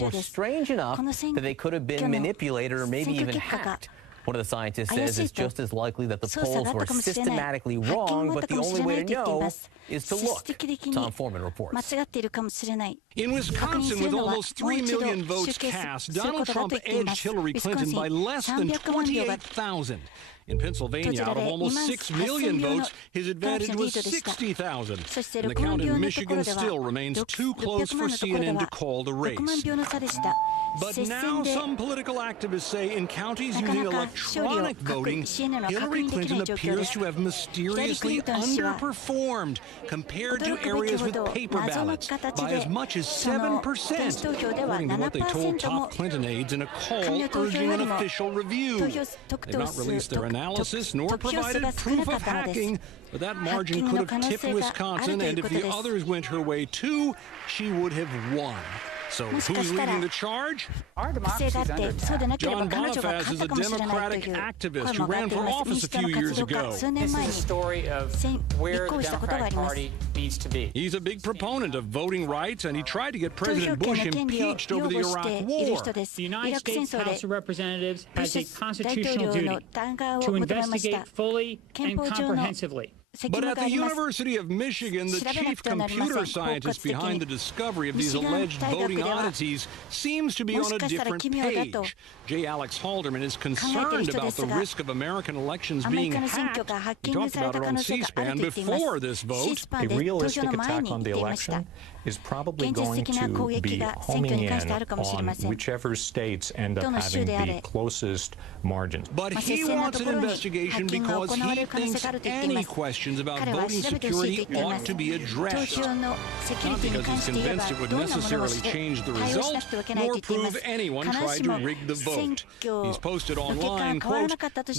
results were strange enough that they could have been manipulated or maybe even hacked. One of the scientists says it's just as likely that the polls were systematically wrong, but the only way to know is to look. Tom Foreman reports. In Wisconsin, with almost 3 million votes cast, Donald Trump edged Hillary Clinton by less than 28,000. In Pennsylvania, out of almost 6 million votes, his advantage was 60,000. And the count in Michigan still remains too close for CNN to call the race. But now some political activists say in counties using electronic voting, Hillary Clinton appears to have mysteriously underperformed compared to areas with paper ballots by as much as 7%, according to what they told top Clinton aides in a call urging an official review. They've not released their analysis nor provided proof of hacking, but that margin could have tipped Wisconsin, and if the others went her way too, she would have won. So who's leading the charge? Our democracy is under attack. John Bonifaz is a Democratic activist who ran for office a few years ago. This is a story of where the Democratic Party needs to be. He's a big proponent of voting rights, and he tried to get President Bush impeached over the Iraq War. The United States House of Representatives has a constitutional duty to investigate fully and comprehensively. But at the University of Michigan, the chief computer scientist behind the discovery of these alleged voting oddities seems to be on a different page. J. Alex Halderman is concerned about the risk of American elections being hacked. He talked about it on C-SPAN before this vote. A realistic attack on the election is probably going to be homing in on whichever states end up having the closest margins. But he wants an investigation because he thinks any questions about voting security ought to be addressed. Not because he's convinced it would necessarily change the result, nor prove anyone tried to rig the vote. He's posted online, quote,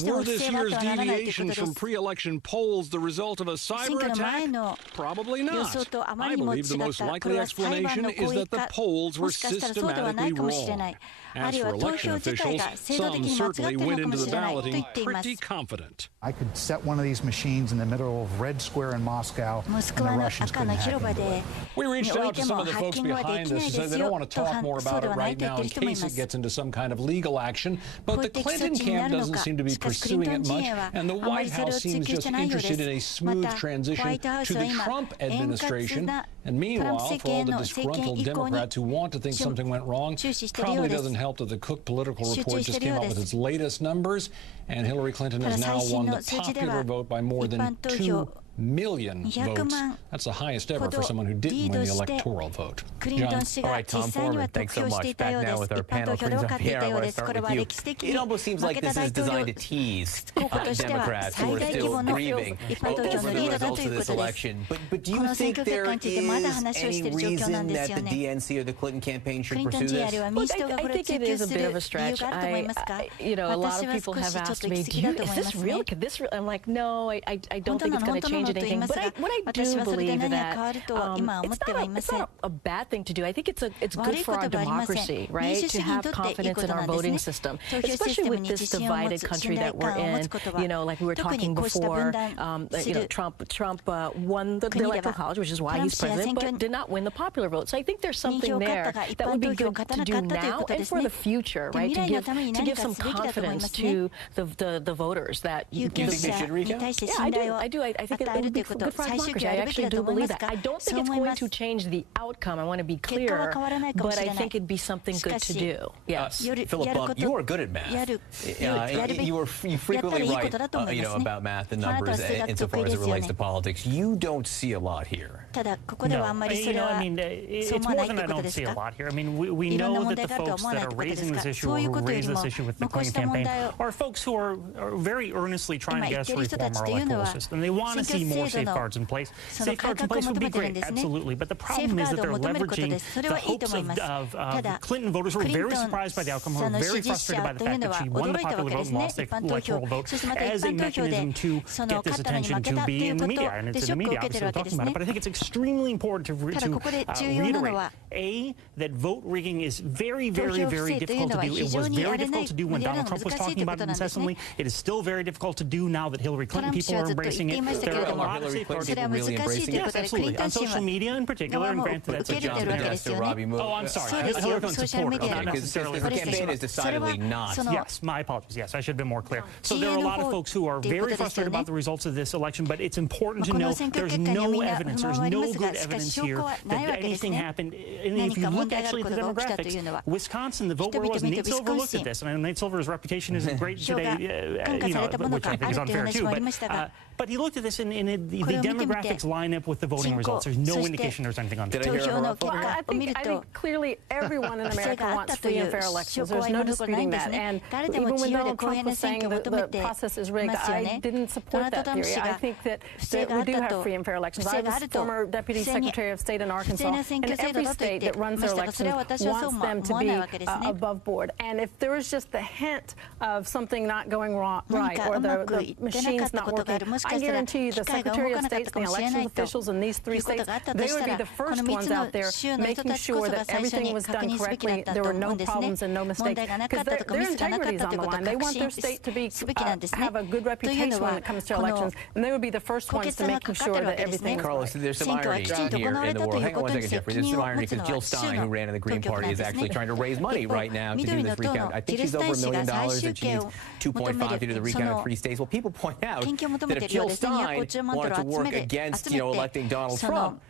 "Were this year's deviations from pre-election polls the result of a cyber attack? Probably not. I believe the most likely explanation is that the polls were systematically wrong." As for election officials, some certainly went into the balloting pretty confident. I could set one of these machines in the middle of Red Square in Moscow, and the Russians couldn't hack into it. We reached out to some of the folks behind this and said they don't want to talk more about it right now in case it gets into some kind of legal action. But the Clinton camp doesn't seem to be pursuing it much, and the White House seems just interested in a smooth transition to the Trump administration. And meanwhile, for all the disgruntled Democrats who want to think something went wrong, probably doesn't help that the Cook Political Report just came out with its latest numbers, and Hillary Clinton has now won the popular vote by more than 2 million votes. That's the highest ever for someone who didn't win the electoral vote. John? All right, Tom Foreman, thanks so much. Back now with our panel. Brings up here. I want to start with you. It almost seems like this is designed to tease Democrats who are still grieving over the results of this election. But do you think there is any reason that the DNC or the Clinton campaign should pursue this? Look, I think it is a bit of a stretch. You know, a lot of people have asked me, is this real? Could this real? I'm like, no, I don't think it's going to change anything. But I do believe that it's not a bad thing to do. I think it's good for our democracy, right? To have confidence in our voting system, especially with this divided country that we're in. You know, like we were talking before, you know, Trump won the Electoral College, which is why he's president, but did not win the popular vote. So I think there's something there that would be good to do now and for the future, right? To give some confidence to the voters that you think they should recount? Yeah, I do. I think it would be good for our democracy. I actually do believe that. I don't think it's going to change the outcome. I want to be clear, but I think it'd be something good to do. Yes. Philip, you are good at math. You frequently write, you know, about math and numbers insofar as it relates to politics. You don't see a lot here. No, you know, I mean, it's more than I don't see a lot here. I mean, we know that the folks that are raising this issue or who raised this issue with the Clinton campaign are folks who are very earnestly trying to get us to reform our electoral system. They want to see more safeguards in place. Safeguards in place would be great, absolutely. But the problem is that they're leveraging the hopes of Clinton voters who are very surprised by the outcome, who are very frustrated by the fact that she won the popular vote and lost the electoral vote as a mechanism to get this attention to be in the media. And it's in the media, obviously, we're talking about it. But I think it's extremely important to reiterate, A, that vote rigging is very, very, very difficult to do. It was very difficult to do when Donald Trump was talking about it incessantly. It is still very difficult to do now that Hillary Clinton people are embracing it. There Hillary Clinton really embracing it? Yes, absolutely. On social media in particular, and granted that's a John Podesta, Robbie Moore. Oh, I'm sorry. Hillary Clinton supporter, not necessarily. The campaign is decidedly not. Yes, my apologies. Yes, I should have been more clear. So there are a lot of folks who are very frustrated about the results of this election, but it's important to know there's no evidence, there's no good evidence here that anything happened. And if you look actually at the demographics, Wisconsin, the vote where it was, Nate Silver looked at this. And Nate Silver's reputation isn't great today, which I think is unfair too. But he looked at this, and the demographics line up with the voting results. There's no indication there's anything unfair. I think clearly everyone in America wants free and fair elections. There's no disputing that. And even when Donald Trump was saying that the process is rigged, I didn't support that theory. I think that we do have free and fair elections. I was former Deputy Secretary of State in Arkansas, and every state that runs their elections wants them to be above board. And if there is just the hint of something not going right, or the machine's not working, I guarantee you the Secretary of State and the election officials in these three states, they would be the first ones out there making sure that everything was done correctly, there were no problems and no mistakes, because their integrity is on the line. They want their state to be have a good reputation when it comes to elections, and they would be the first ones to make sure that everything is Carlos, there's some irony down here in the world. Hang on one second, Jeffrey. There's some irony because Jill Stein, who ran in the Green Party, is actually trying to raise money right now to do this recount. I think she's over $1 million, and she needs 2.5 to do the recount in 3 states. Well, people point out that if Jill Stein wanted to work against, electing Donald Trump,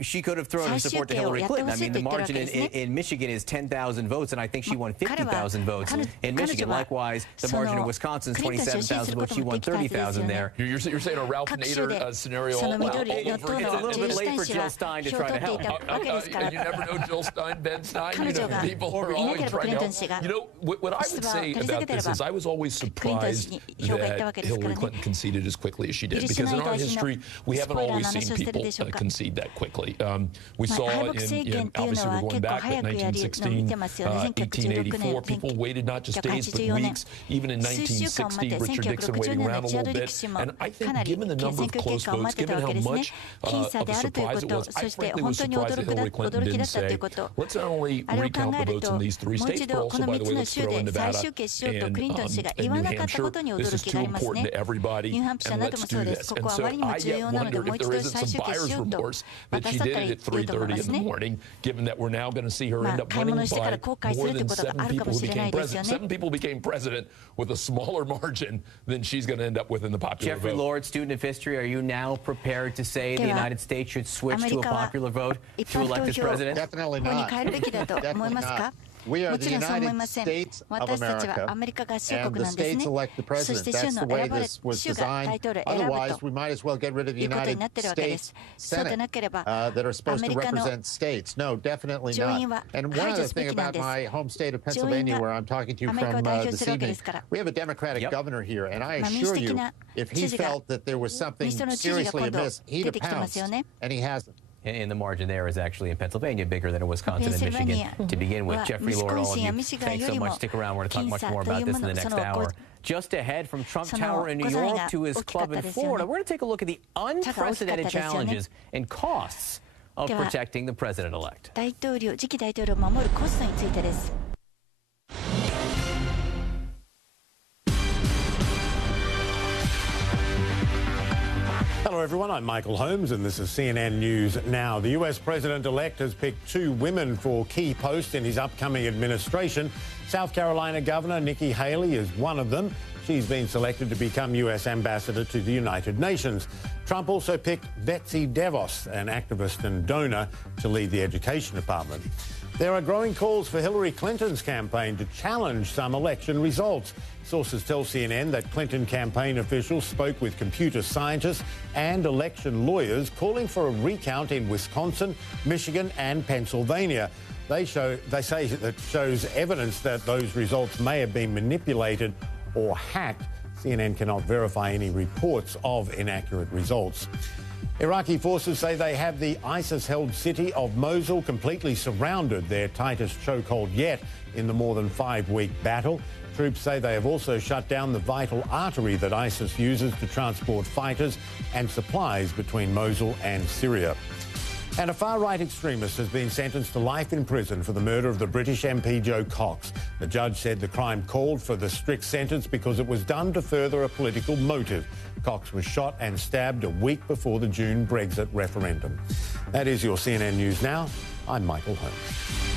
she could have thrown her support to Hillary Clinton. I mean, the margin in Michigan is 10,000 votes, and I think she won 50,000 votes in Michigan. Likewise, the margin in Wisconsin is 27,000 votes. She won 30,000 there. You're saying a Ralph Nader scenario all over again? It's a little bit late for Jill Stein to try to help. And you never know Jill Stein, Ben Stein. People are always trying to help. What I would say about this is I was always surprised that Hillary Clinton conceded as quickly as she did, because in our history, we haven't always seen people concede that quickly. We saw obviously we're going back at 1916, 1884, people waited not just days but weeks. Even in 1960, Richard Nixon waiting around a little bit. And I think given the number of close votes, given how much of a surprise it was, I frankly was surprised that Hillary Clinton didn't say, let's not only recount the votes in these 3 states, but also, by the way, let's throw in Nevada and New Hampshire. This is too important to everybody, and let's do this. And so I yet wonder if there isn't some buyer's remorse that she did it at 3:30 in the morning, given that we're now going to see her end up winning by more than 7 people who became president. 7 people became president with a smaller margin than she's going to end up with in the popular vote. Jeffrey Lord, student of history, are you now prepared to say the United States should switch to a popular vote to elect its president? Definitely not. Definitely not. We are the United States of America, and the states elect the president. That's the way this was designed. Otherwise, we might as well get rid of the United States Senate that are supposed to represent states. No, definitely not. And one other thing about my home state of Pennsylvania, where I'm talking to you from this evening, we have a Democratic governor here, and I assure you, if he felt that there was something seriously amiss, he'd have pounced, and he hasn't. And the margin there is actually in Pennsylvania bigger than in Wisconsin and Michigan to begin with. Jeffrey Lord, all of you, thanks so much. Stick around. We're going to talk much more about this in the next hour. Just ahead from Trump Tower in New York to his club in Florida, we're going to take a look at the unprecedented challenges and costs of protecting the president-elect. Hello, everyone. I'm Michael Holmes, and this is CNN News Now. The U.S. president-elect has picked 2 women for key posts in his upcoming administration. South Carolina Governor Nikki Haley is one of them. She's been selected to become U.S. ambassador to the United Nations. Trump also picked Betsy DeVos, an activist and donor, to lead the education department. There are growing calls for Hillary Clinton's campaign to challenge some election results. Sources tell CNN that Clinton campaign officials spoke with computer scientists and election lawyers calling for a recount in Wisconsin, Michigan and Pennsylvania. They say that shows evidence that those results may have been manipulated or hacked. CNN cannot verify any reports of inaccurate results. Iraqi forces say they have the ISIS-held city of Mosul completely surrounded, their tightest chokehold yet in the more than 5-week battle. Troops say they have also shut down the vital artery that ISIS uses to transport fighters and supplies between Mosul and Syria. And a far-right extremist has been sentenced to life in prison for the murder of the British MP Jo Cox. The judge said the crime called for the strict sentence because it was done to further a political motive. Cox was shot and stabbed a week before the June Brexit referendum. That is your CNN News Now. I'm Michael Holmes.